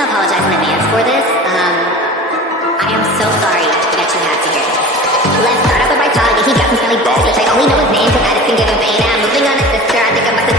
want to apologize in advance for this. I am so sorry that you had to hear this. Let's start off with my dog. He got some smelly bullshit. I only know his name because I just can give him pain. I'm moving on his sister. I think I'm about to